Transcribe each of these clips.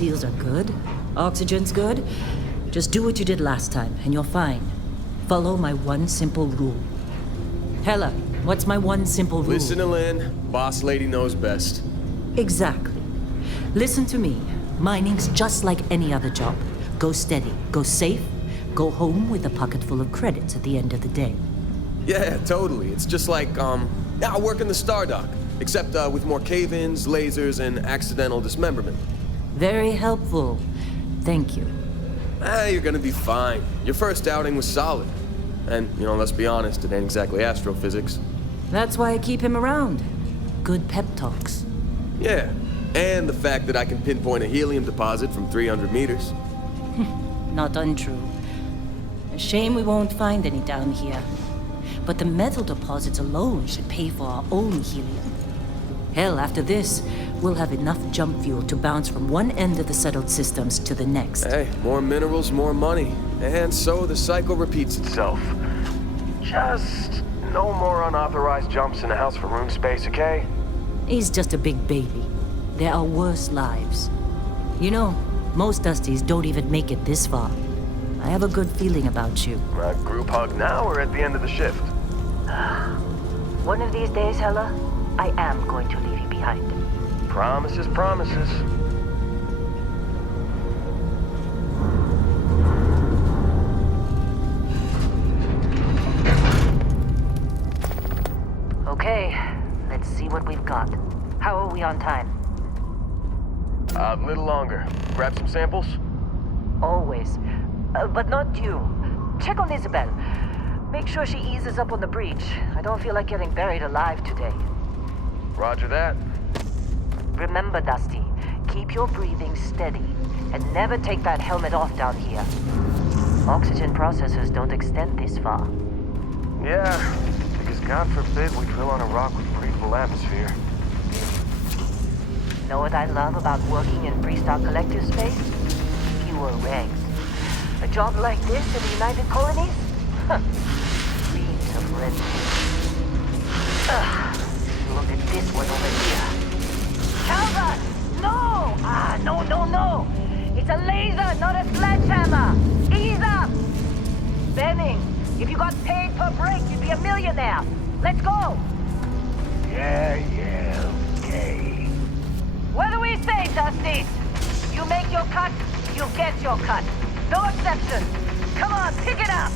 seals are good. Oxygen's good. Just do what you did last time, and you're fine. Follow my one simple rule. Hella, what's my one simple rule? Listen to Lynn. Boss lady knows best. Exactly. Listen to me. Mining's just like any other job. Go steady, go safe, go home with a pocket full of credits at the end of the day. Yeah, totally. It's just like, I work in the Star Dock. Except with more cave-ins, lasers, and accidental dismemberment. Very helpful. Thank you. You're gonna be fine. Your first outing was solid. And, let's be honest, it ain't exactly astrophysics. That's why I keep him around. Good pep talks. Yeah, and the fact that I can pinpoint a helium deposit from 300 meters. Not untrue. A shame we won't find any down here. But the metal deposits alone should pay for our own helium. Hell, after this, we'll have enough jump fuel to bounce from one end of the settled systems to the next. Hey, more minerals, more money. And so the cycle repeats itself. Just no more unauthorized jumps in the house for room space, okay? He's just a big baby. There are worse lives. Most Dusties don't even make it this far. I have a good feeling about you. Group hug now or at the end of the shift? One of these days, Hella, I am going to leave you behind. Promises, promises. Okay, let's see what we've got. How are we on time? A little longer. Grab some samples? Always. But not you. Check on Isabel. Make sure she eases up on the breach. I don't feel like getting buried alive today. Roger that. Remember, Dusty, keep your breathing steady and never take that helmet off down here. Oxygen processors don't extend this far. Yeah, because God forbid we drill on a rock with breathable atmosphere. Know what I love about working in Freestar Collective space? Fewer regs. A job like this in the United Colonies? Dreams of red tape. Look at this one over here. Calvert! No! No! It's a laser, not a sledgehammer! Ease up! Benning, if you got paid per break, you'd be a millionaire. Let's go! Yeah, okay. What do we say, Dusty? You make your cut, you get your cut. No exceptions. Come on, pick it up!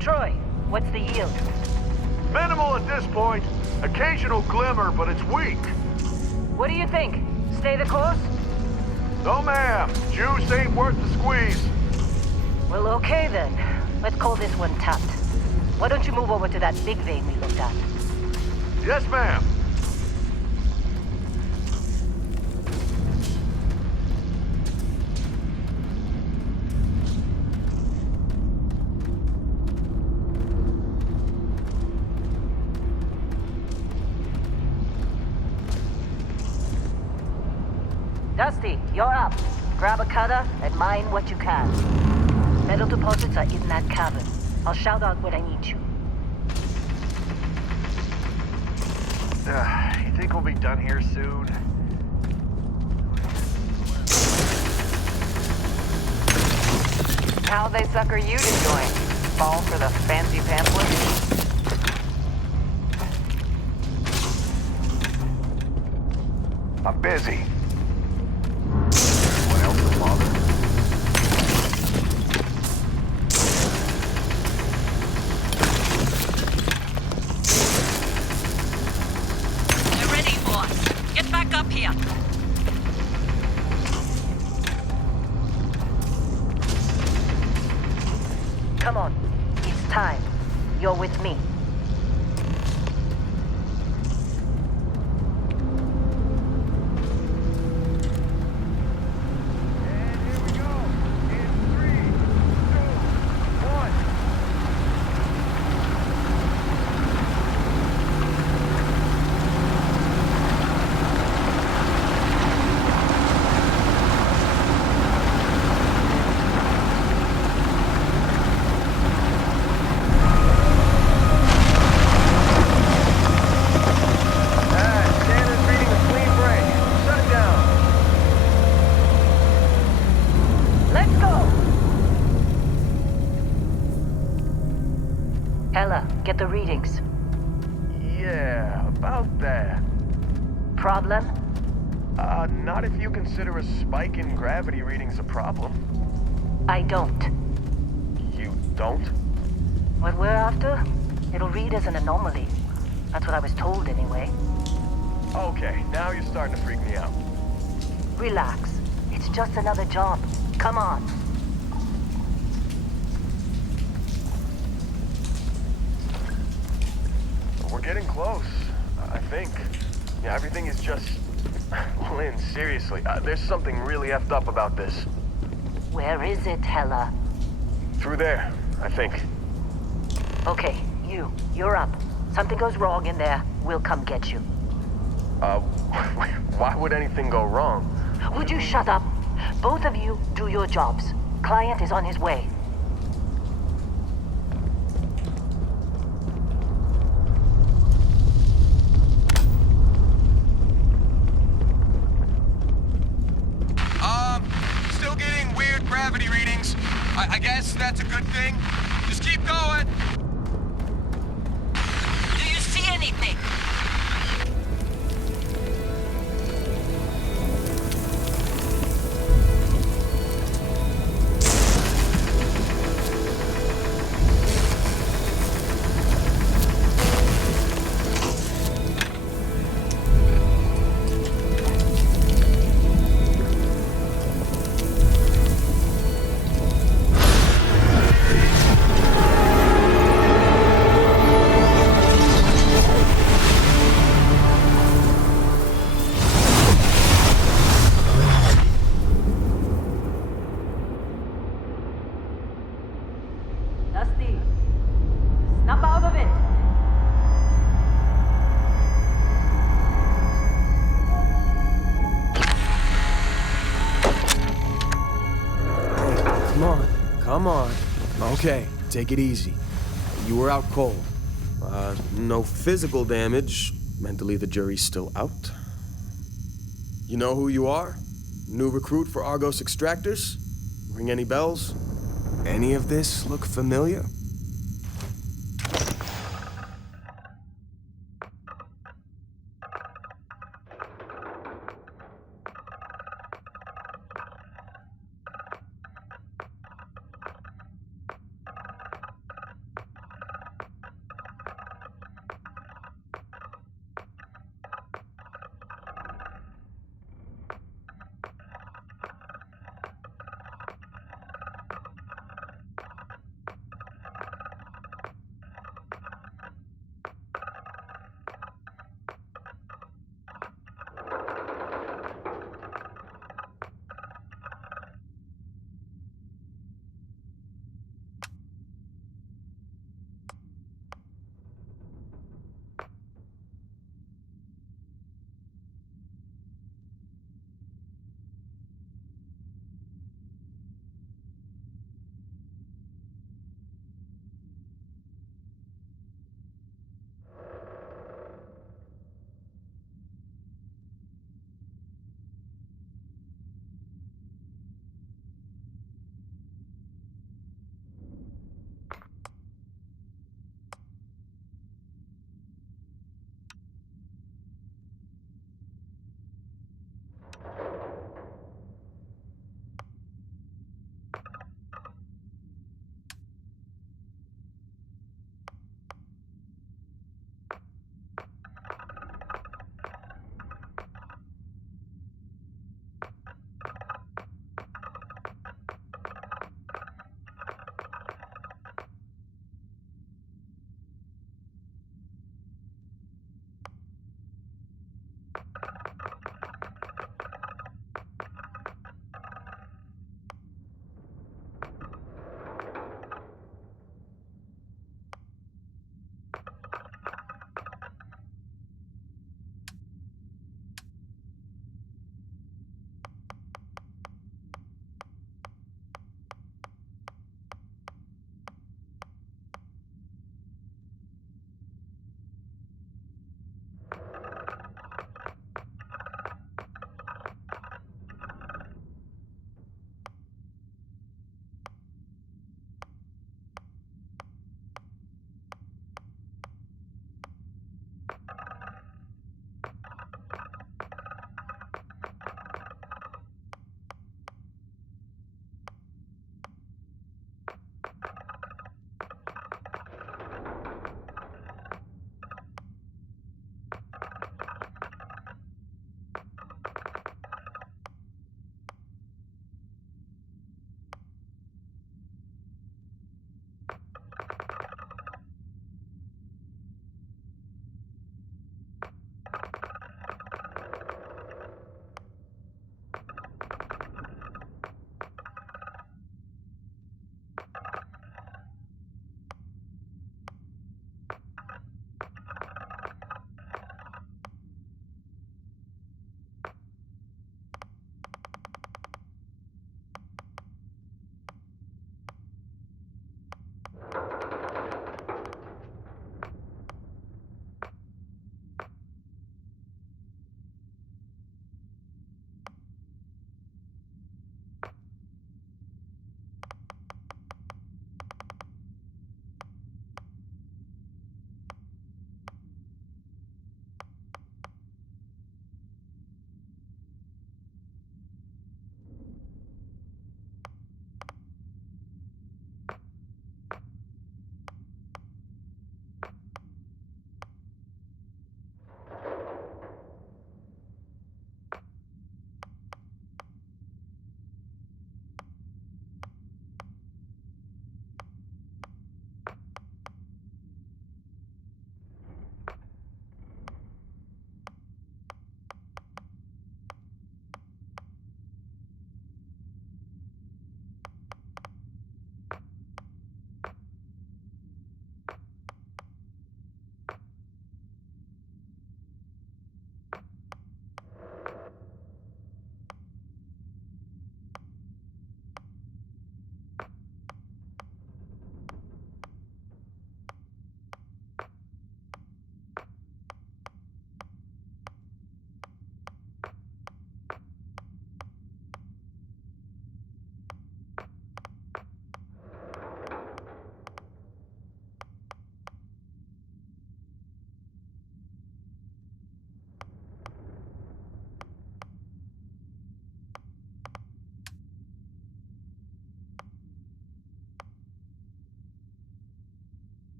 Troy, what's the yield? Minimal at this point. Occasional glimmer, but it's weak. What do you think? Stay the course? No, ma'am. Juice ain't worth the squeeze. Well, okay then. Let's call this one tapped. Why don't you move over to that big vein we looked at? Yes, ma'am. Dusty, you're up. Grab a cutter and mine what you can. Metal deposits are in that cavern. I'll shout out when I need you. You think we'll be done here soon? How they sucker you to join? Fall for the fancy pamphlet? I'm busy. Anyone else to bother? We're ready, boss. Get back up here. Come on. It's time. You're with me. the readings? Yeah, about that. Problem? Not if you consider a spike in gravity readings a problem. I don't. You don't? What we're after? It'll read as an anomaly. That's what I was told anyway. Okay, now you're starting to freak me out. Relax. It's just another job. Come on. We're getting close, I think. Yeah, everything is just... Lynn, seriously, there's something really effed up about this. Where is it, Hella? Through there, I think. Okay, you're up. Something goes wrong in there, we'll come get you. Why would anything go wrong? Would you shut up? Both of you do your jobs. Client is on his way. Still getting weird gravity readings. I guess that's a good thing. Just keep going. Do you see anything? Dusty, snap out of it. Come on. Okay, take it easy. You were out cold. No physical damage. Mentally, the jury's still out. You know who you are? New recruit for Argos Extractors? Ring any bells? Any of this look familiar?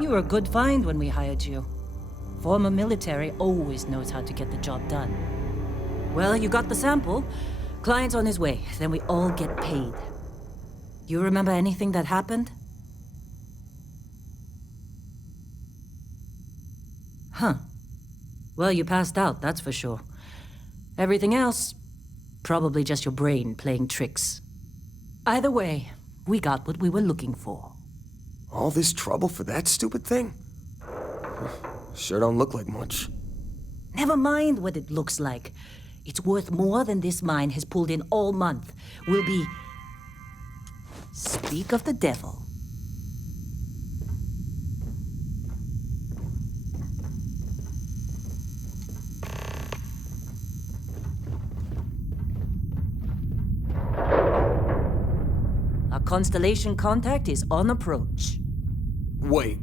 You were a good find when we hired you. Former military always knows how to get the job done. Well, you got the sample. Client's on his way, then we all get paid. You remember anything that happened? Huh. Well, you passed out, that's for sure. Everything else, probably just your brain playing tricks. Either way, we got what we were looking for. All this trouble for that stupid thing? Sure don't look like much. Never mind what it looks like. It's worth more than this mine has pulled in all month. We'll be... Speak of the devil. Our constellation contact is on approach. Wait,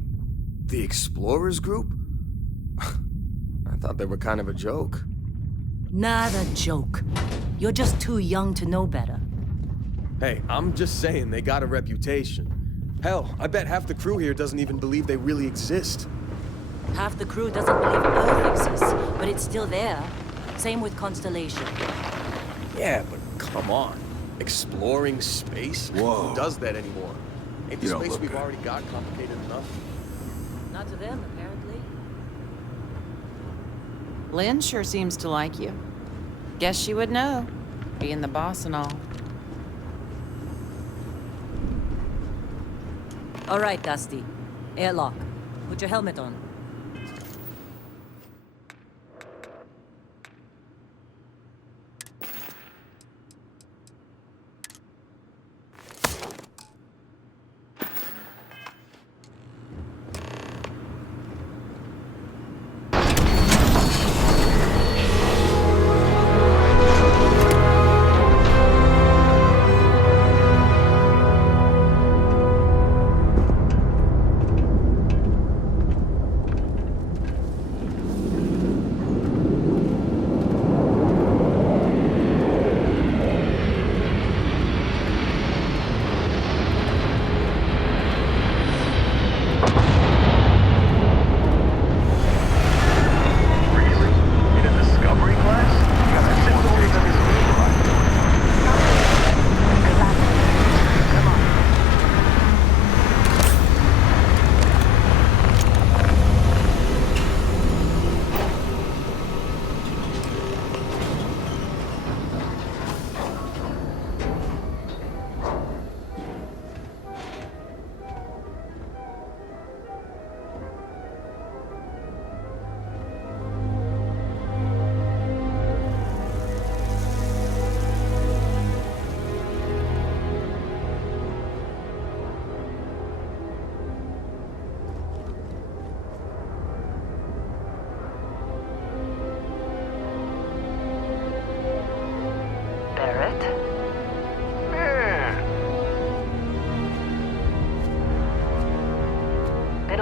the Explorers group? I thought they were kind of a joke. Not a joke. You're just too young to know better. Hey, I'm just saying they got a reputation. Hell, I bet half the crew here doesn't even believe they really exist. Half the crew doesn't believe Earth exists, but it's still there. Same with Constellation. Yeah, but come on. Exploring space? Whoa. Who does that anymore? Ain't the You don't space look we've good. already got complicated enough? Not to them, apparently. Lynn sure seems to like you. Guess she would know, being the boss and all. All right, Dusty. Airlock. Put your helmet on.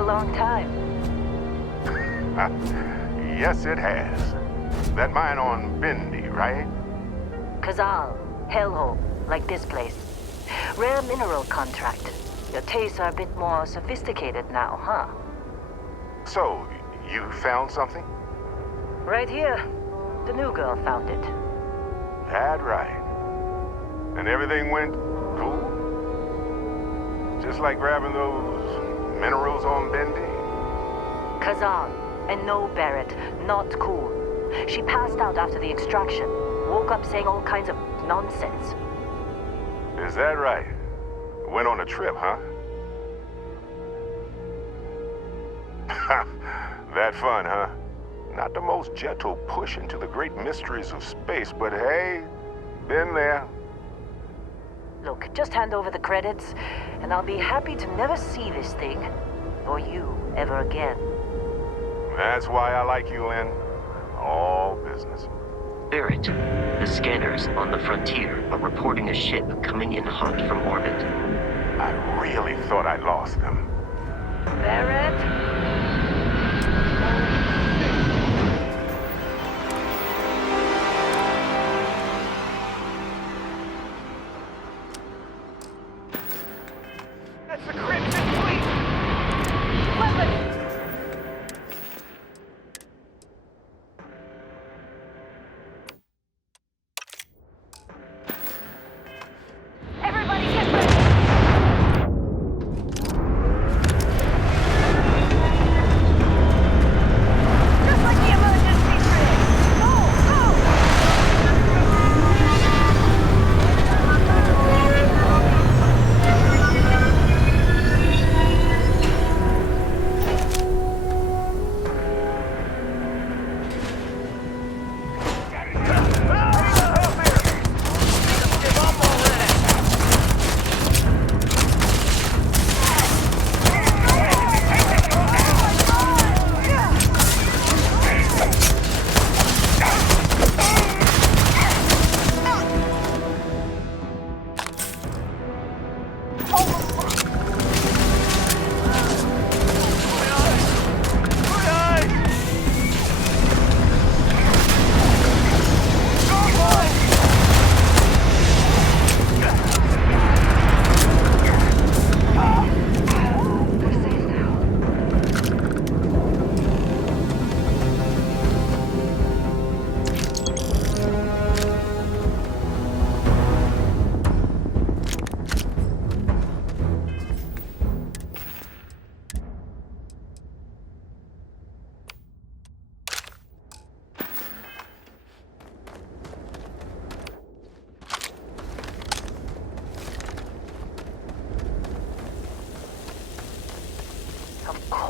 Long time. Yes, it has. That mine on Bendy, right? Kazal, hellhole, like this place. Rare mineral contract. Your tastes are a bit more sophisticated now, huh? So, you found something? Right here. The new girl found it. That right. And everything went cool? Just like grabbing those minerals on Bendy? Kazan, and no Barrett, not cool. She passed out after the extraction. Woke up saying all kinds of nonsense. Is that right? Went on a trip, huh? That fun, huh? Not the most gentle push into the great mysteries of space, but hey, been there. Look, just hand over the credits, and I'll be happy to never see this thing, or you, ever again. That's why I like you, Lynn. All business. Barrett, the scanners on the frontier are reporting a ship coming in hot from orbit. I really thought I lost them. Barrett? That's the Crimson Fleet! Weapon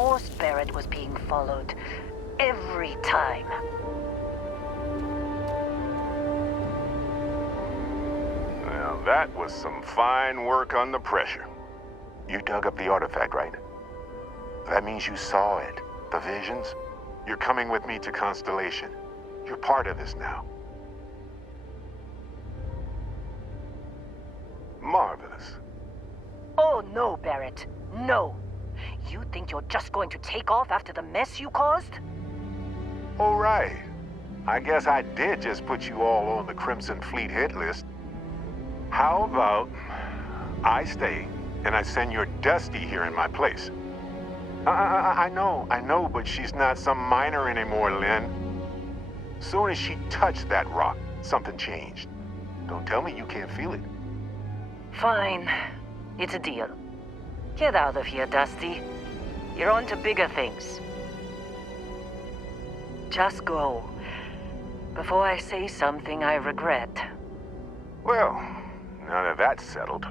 course Barrett was being followed. Every time. Well, that was some fine work under pressure. You dug up the artifact, right? That means you saw it. The visions? You're coming with me to Constellation. You're part of this now. Marvelous. Oh no, Barrett. No. You think you're just going to take off after the mess you caused? All right. I guess I did just put you all on the Crimson Fleet hit list. How about I stay and I send your Dusty here in my place? I know, but she's not some minor anymore, Lynn. Soon as she touched that rock, something changed. Don't tell me you can't feel it. Fine. It's a deal. Get out of here, Dusty. You're on to bigger things. Just go. Before I say something I regret. Well, now that that's settled.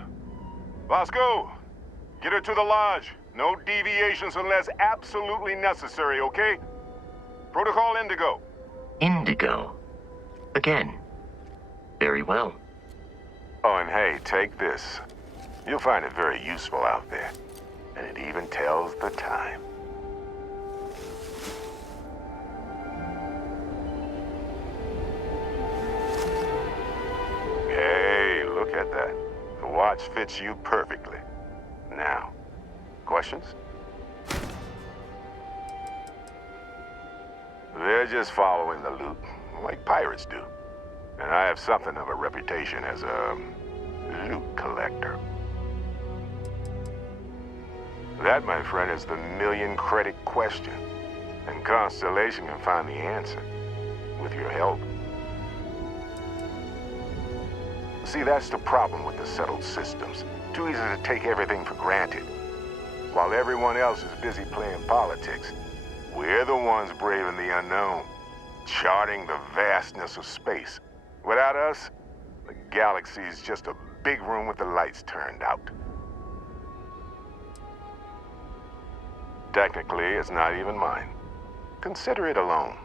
Bosco, get her to the lodge. No deviations unless absolutely necessary, okay? Protocol Indigo. Indigo. Again. Very well. Oh, and hey, take this. You'll find it very useful out there. And it even tells the time. Hey, look at that. The watch fits you perfectly. Now, questions? They're just following the loot, like pirates do. And I have something of a reputation as a loot collector. That, my friend, is the million-credit question. And Constellation can find the answer, with your help. See, that's the problem with the settled systems. Too easy to take everything for granted. While everyone else is busy playing politics, we're the ones braving the unknown, charting the vastness of space. Without us, the galaxy is just a big room with the lights turned out. Technically, it's not even mine. Consider it alone.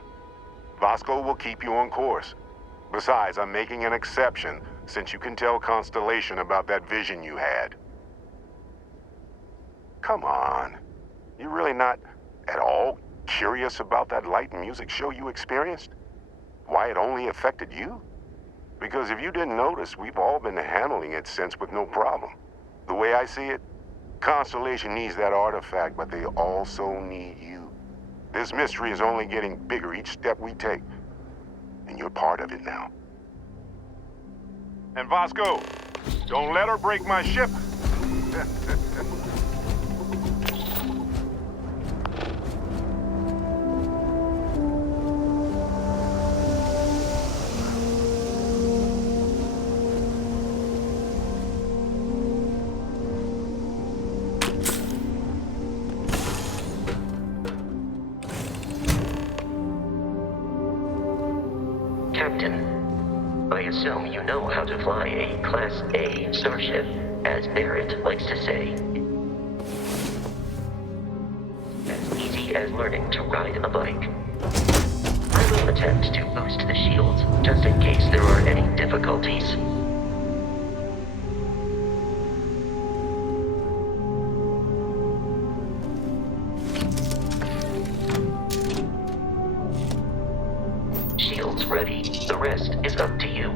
Vasco will keep you on course. Besides, I'm making an exception since you can tell Constellation about that vision you had. Come on. You're really not at all curious about that light and music show you experienced? Why it only affected you? Because if you didn't notice, we've all been handling it since with no problem. The way I see it, Constellation needs that artifact, but they also need you. This mystery is only getting bigger each step we take. And you're part of it now. And Vasco, don't let her break my ship. Captain, I assume you know how to fly a Class A starship, as Barrett likes to say. As easy as learning to ride a bike. I will attempt to boost the shields, just in case there are any difficulties. Shields ready. The rest is up to you.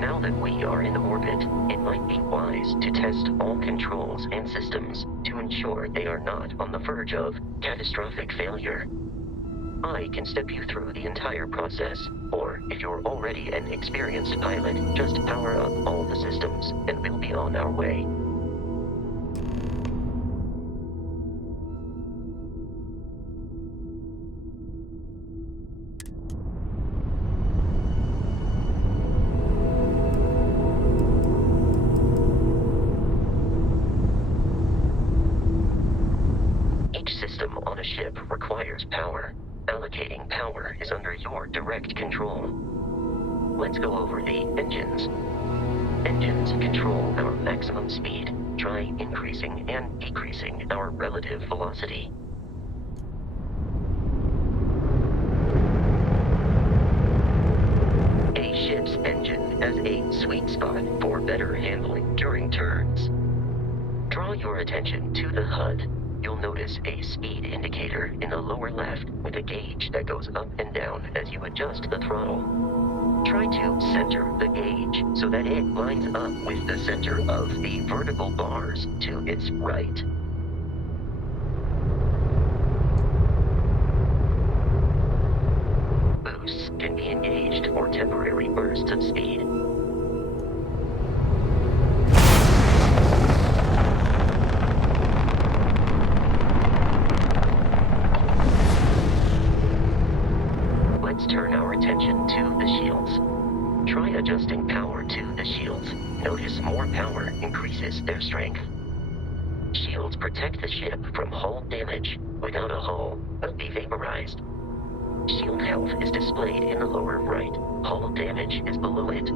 Now that we are in orbit, it might be wise to test all controls and systems to ensure they are not on the verge of catastrophic failure. I can step you through the entire process, or if you're already an experienced pilot, just power up all the systems and we'll be on our way. requires power. Allocating power is under your direct control. Let's go over the engines. Engines control our maximum speed. Try increasing and decreasing our relative velocity. A ship's engine has a sweet spot for better handling during turns. Draw your attention to the HUD. You'll notice a speed indicator in the lower left with a gauge that goes up and down as you adjust the throttle. Try to center the gauge so that it lines up with the center of the vertical bars to its right. Boosts can be engaged for temporary bursts of speed. Let's turn our attention to the shields. Try adjusting power to the shields. Notice more power increases their strength. Shields protect the ship from hull damage. Without a hull, it'll be vaporized. Shield health is displayed in the lower right. Hull damage is below it.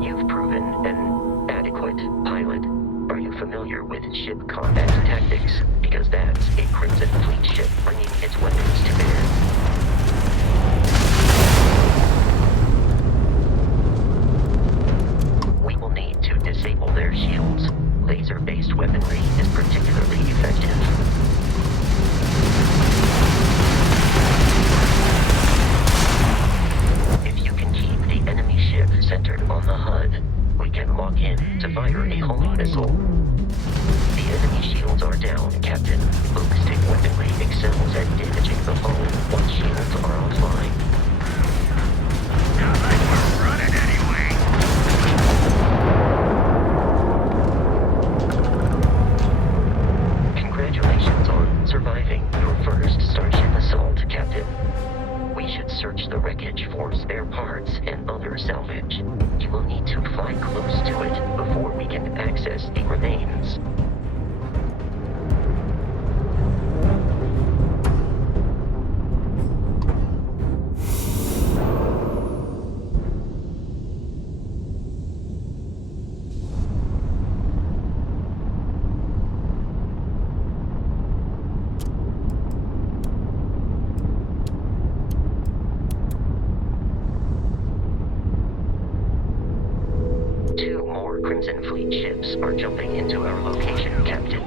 You've proven an adequate pilot. Are you familiar with ship combat tactics? Because that's a Crimson Fleet ship bringing its weapons to bear. We will need to disable their shields. Laser-based weaponry is particularly effective. If you can keep the enemy ship centered on the HUD, we can lock in to fire a homing missile. The enemy shields are down, Captain. Ballistic weaponry excels at damaging the hull once shields are offline. Sounds like we're running anyway. Congratulations on surviving your first Starship assault, Captain. We should search the wreckage for spare parts and other salvage. You will need to fly close to it before we can access the remains. Two more Crimson Fleet ships are jumping into our location, Captain.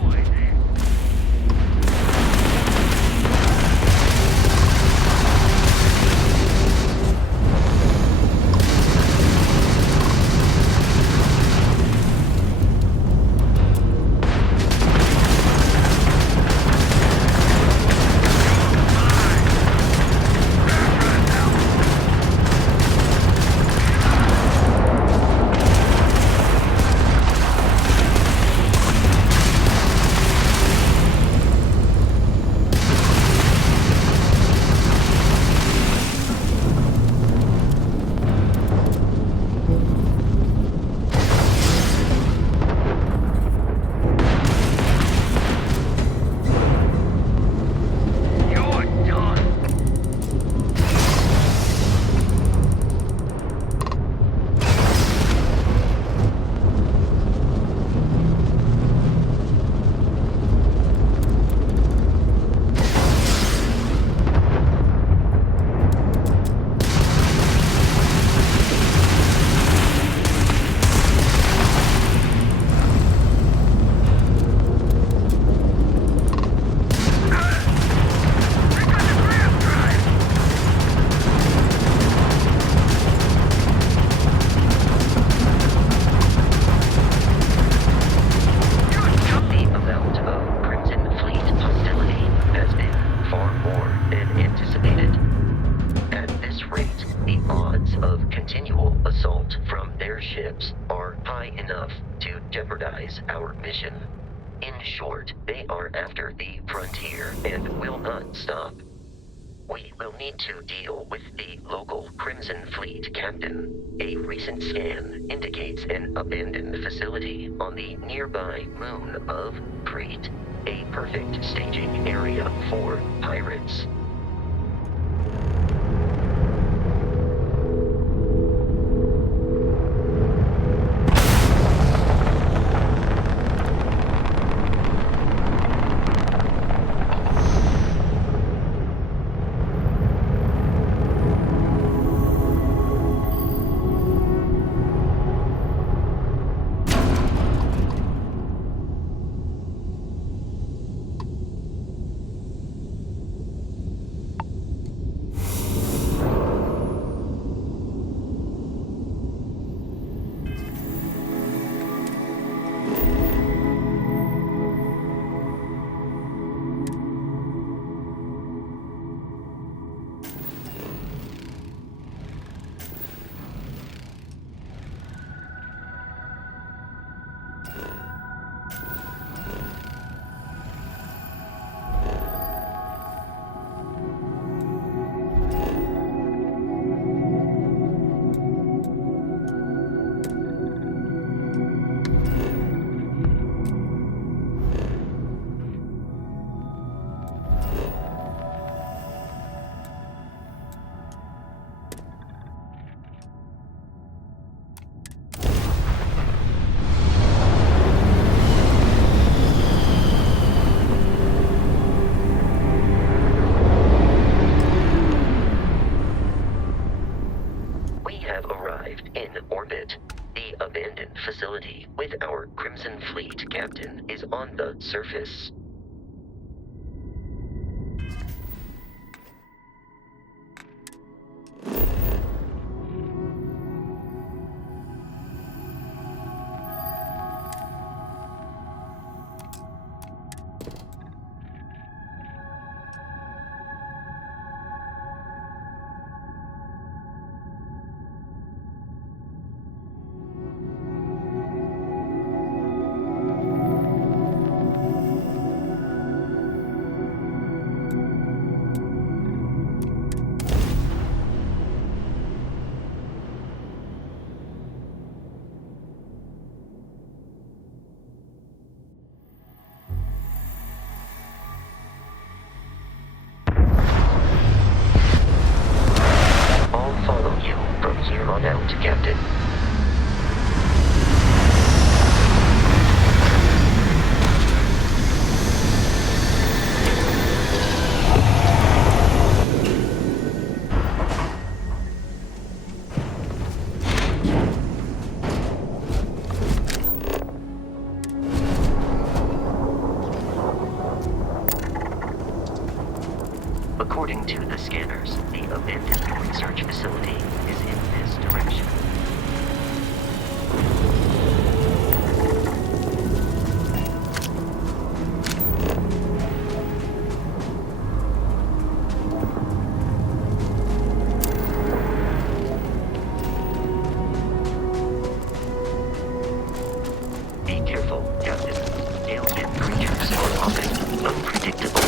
Our mission. In short, they are after the frontier and will not stop. we will need to deal with the local Crimson Fleet captain. A recent scan indicates an abandoned facility on the nearby moon of Crete, a perfect staging area for pirates. Facility with our Crimson Fleet captain is on the surface. Captain. According to the scanners, the abandoned research facility is in this direction. Be careful, Captain. Alien creatures are often unpredictable.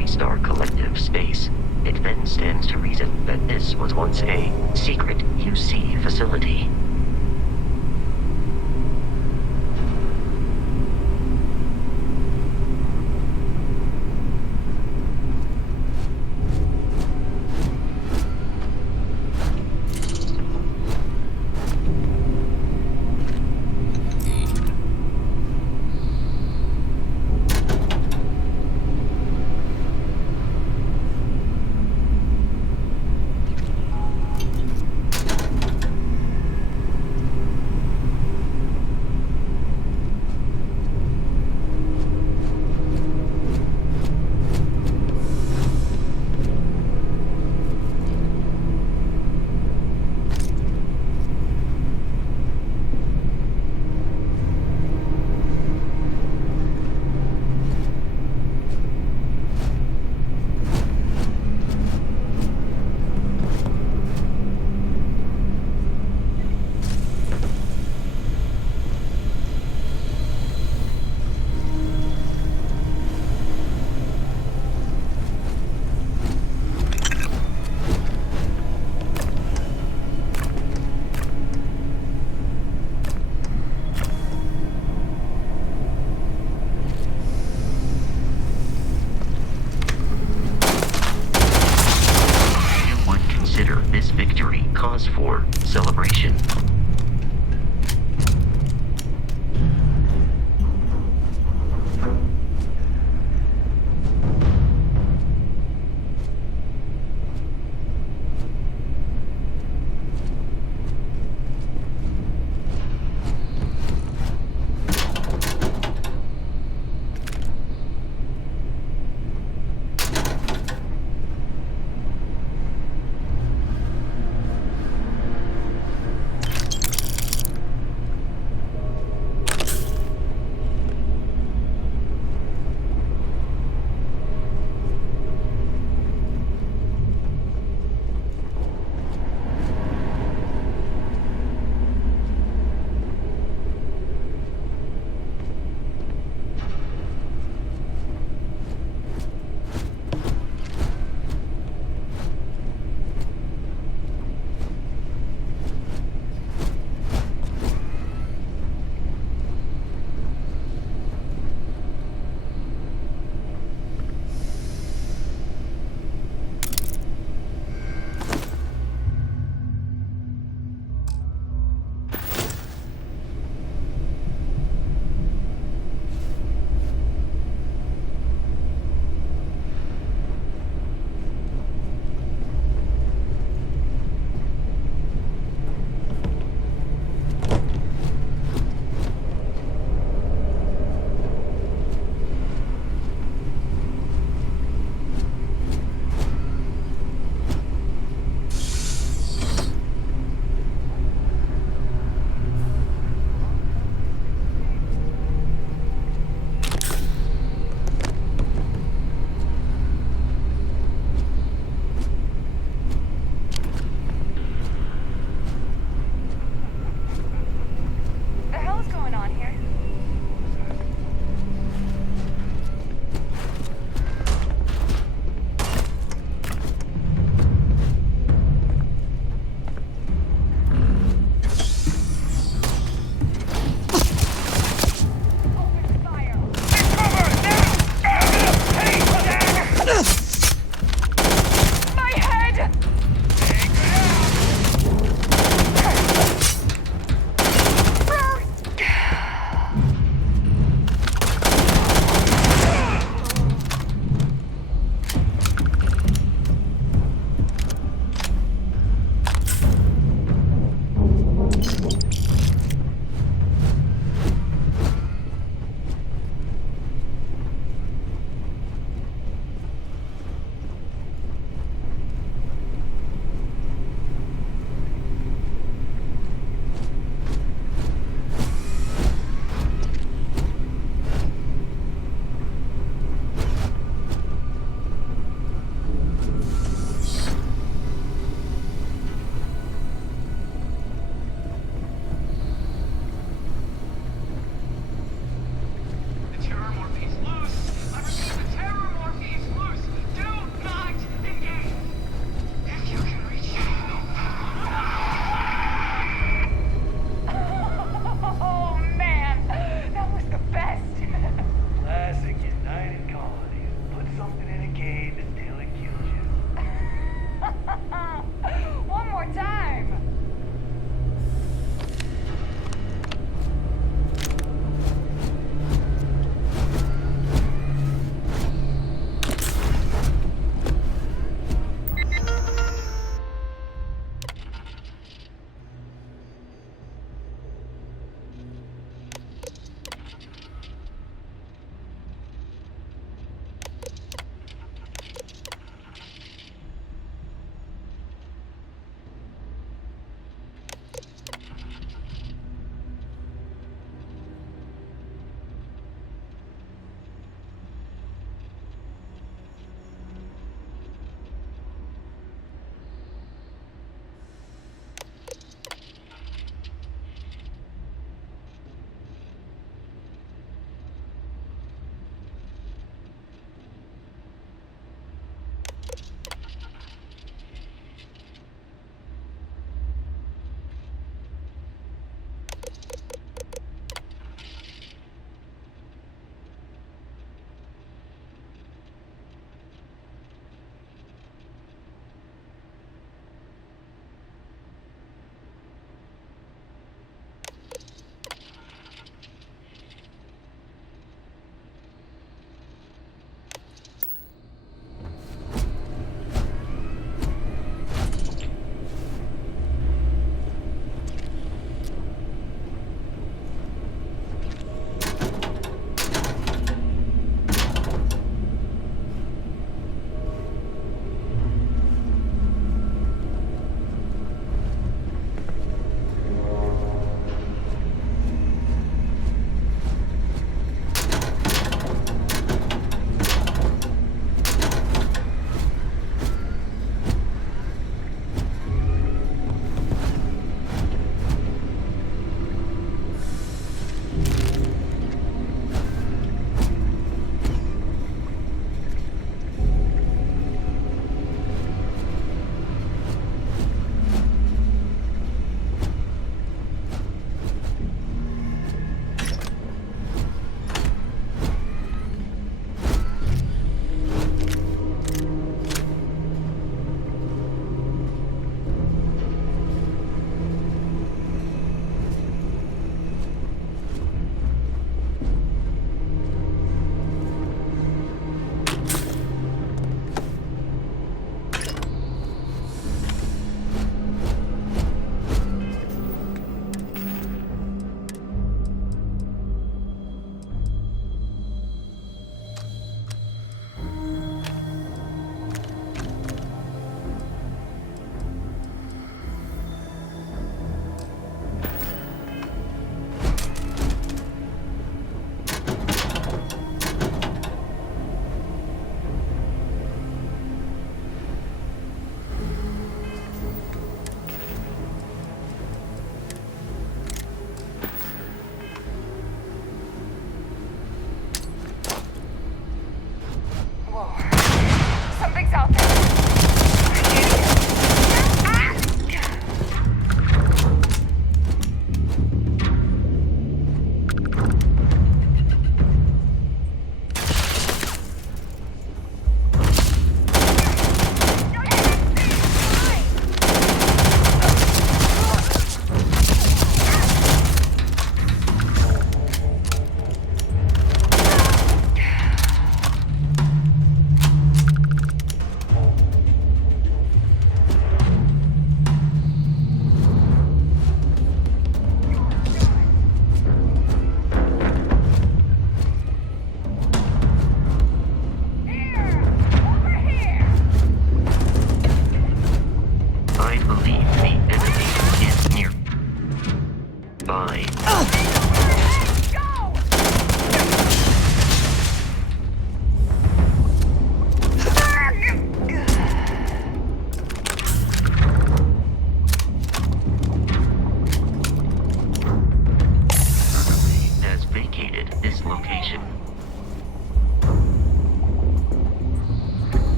three-star collective space, it then stands to reason that this was once a secret UC facility.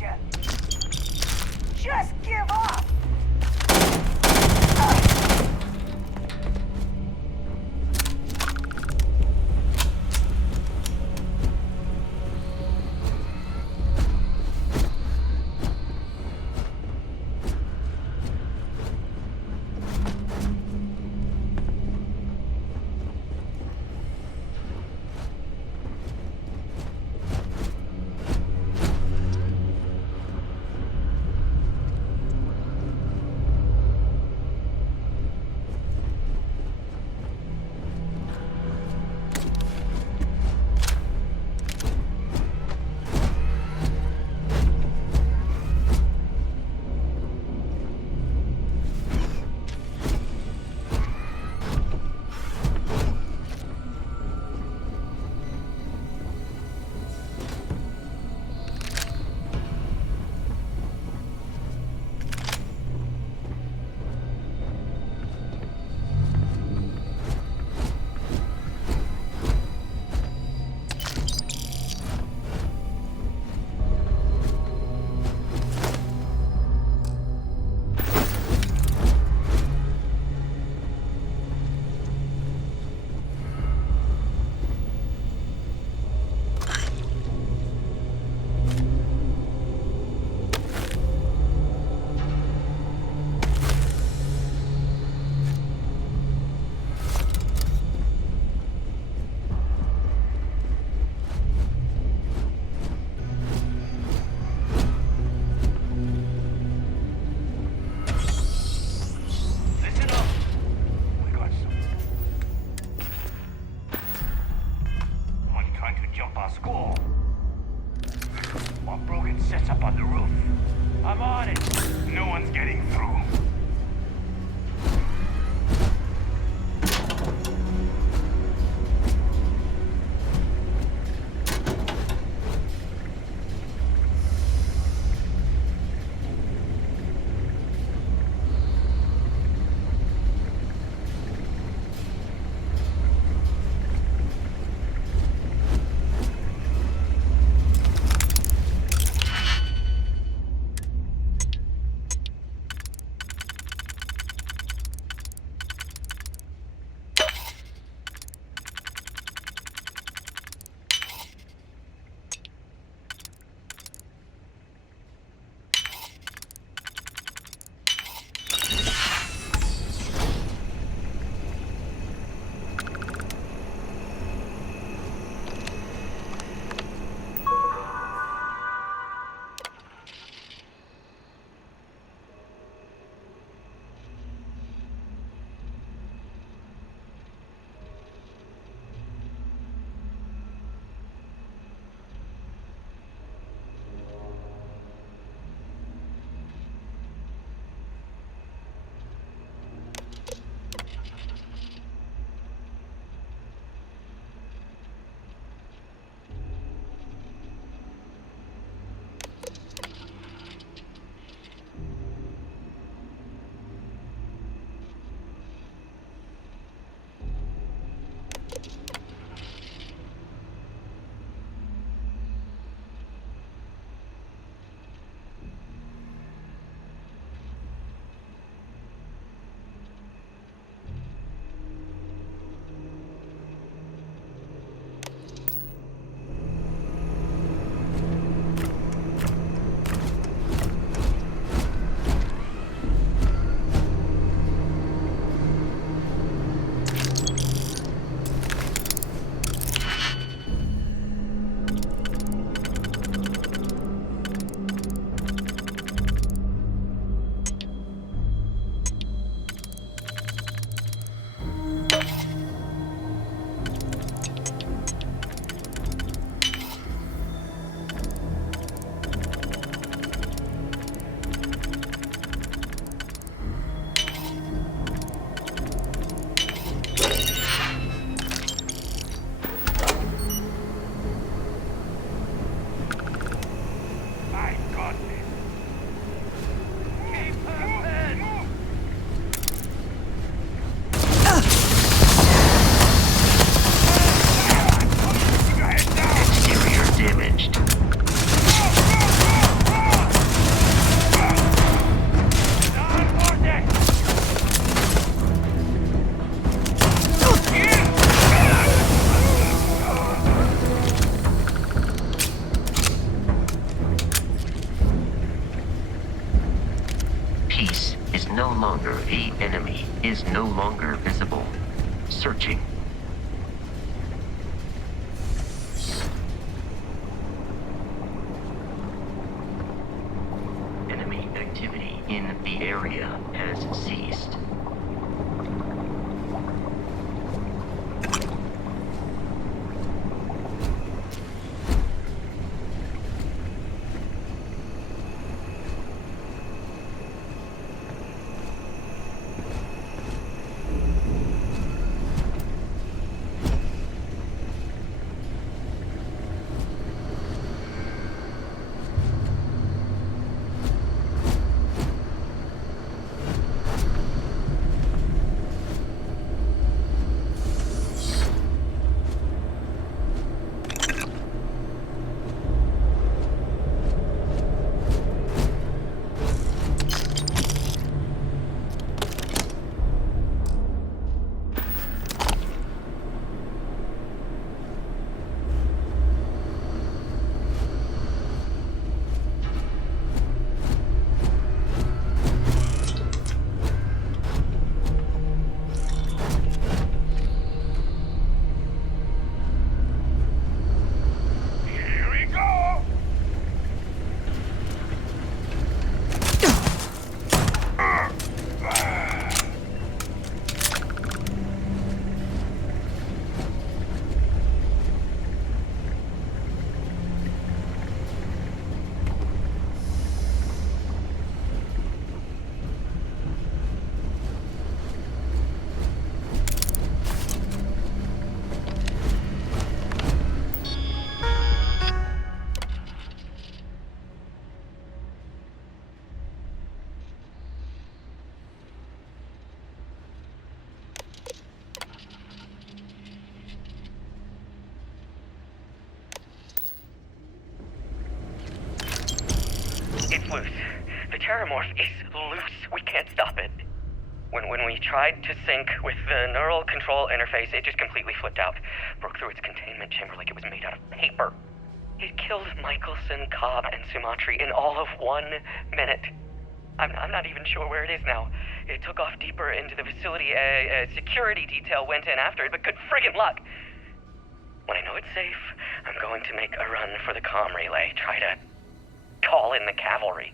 you? Just give up! Enemy is no longer visible. Searching. Enemy activity in the area has ceased. It's loose. The terramorph is loose. We can't stop it. When we tried to sync with the neural control interface, it just completely flipped out. Broke through its containment chamber like it was made out of paper. It killed Michelson, Cobb, and Sumatri in all of 1 minute. I'm not even sure where it is now. It took off deeper into the facility. A security detail went in after it, but good friggin' luck. When I know it's safe, I'm going to make a run for the comm relay. Try to call in the cavalry.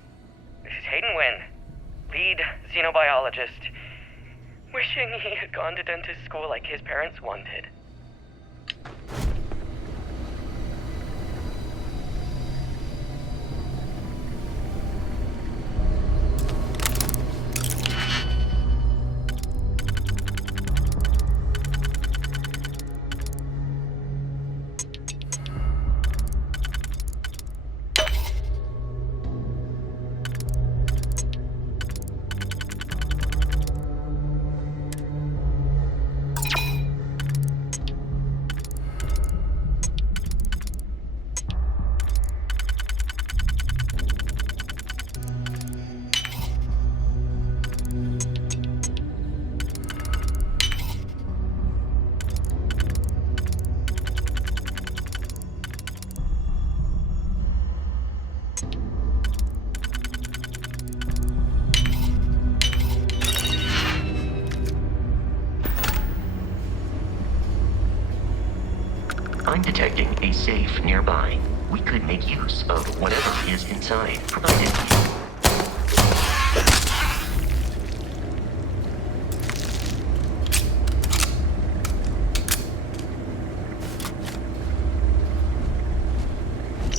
This is Hayden Wynn, lead xenobiologist, wishing he had gone to dentist school like his parents wanted. I'm detecting a safe nearby. We could make use of whatever is inside, provided.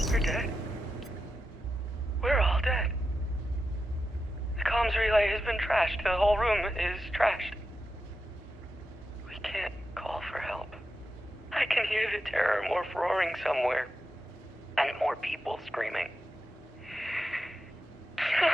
We're dead. We're all dead. The comms relay has been trashed. The whole room is trashed. We can't call for help. I can hear the terramorph roaring somewhere. And more people screaming. God.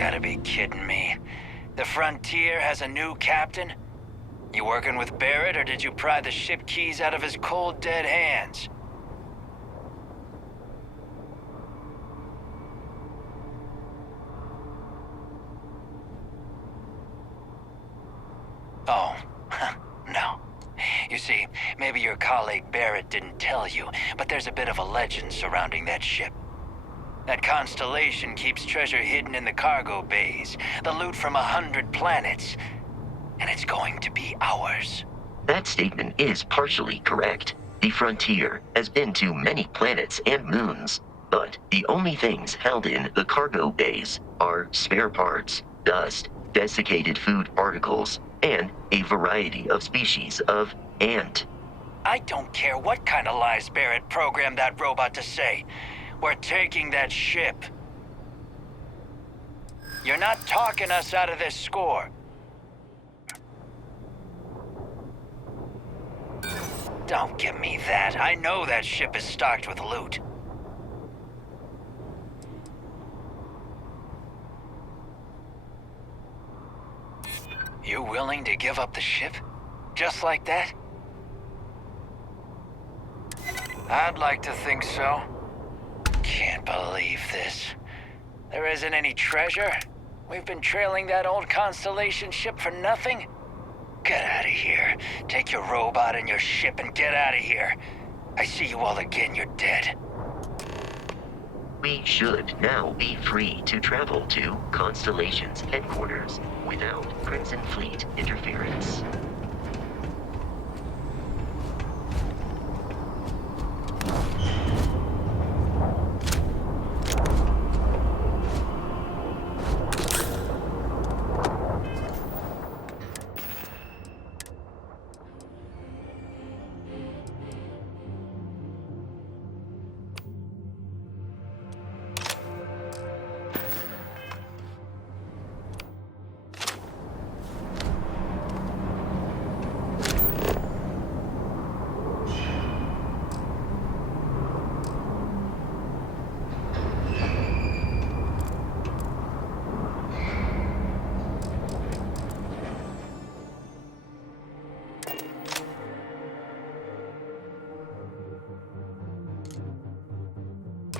gotta be kidding me. The Frontier has a new captain? You working with Barrett, or did you pry the ship keys out of his cold, dead hands? Oh, no. You see, maybe your colleague Barrett didn't tell you, but there's a bit of a legend surrounding that ship. That constellation keeps treasure hidden in the cargo bays, the loot from 100 planets, and it's going to be ours. That statement is partially correct. The Frontier has been to many planets and moons, but the only things held in the cargo bays are spare parts, dust, desiccated food particles, and a variety of species of ant. I don't care what kind of lies Barrett programmed that robot to say. We're taking that ship. You're not talking us out of this score. Don't give me that. I know that ship is stocked with loot. You willing to give up the ship? Just like that? I'd like to think so. Can't believe this. There isn't any treasure? We've been trailing that old Constellation ship for nothing? Get out of here. Take your robot and your ship and get out of here. I see you all again, you're dead. We should now be free to travel to Constellation's headquarters without Crimson Fleet interference.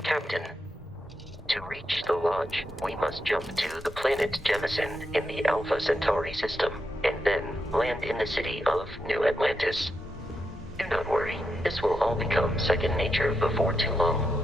Captain, to reach the Lodge, we must jump to the planet Jemison in the Alpha Centauri system, and then land in the city of New Atlantis. Do not worry, this will all become second nature before too long.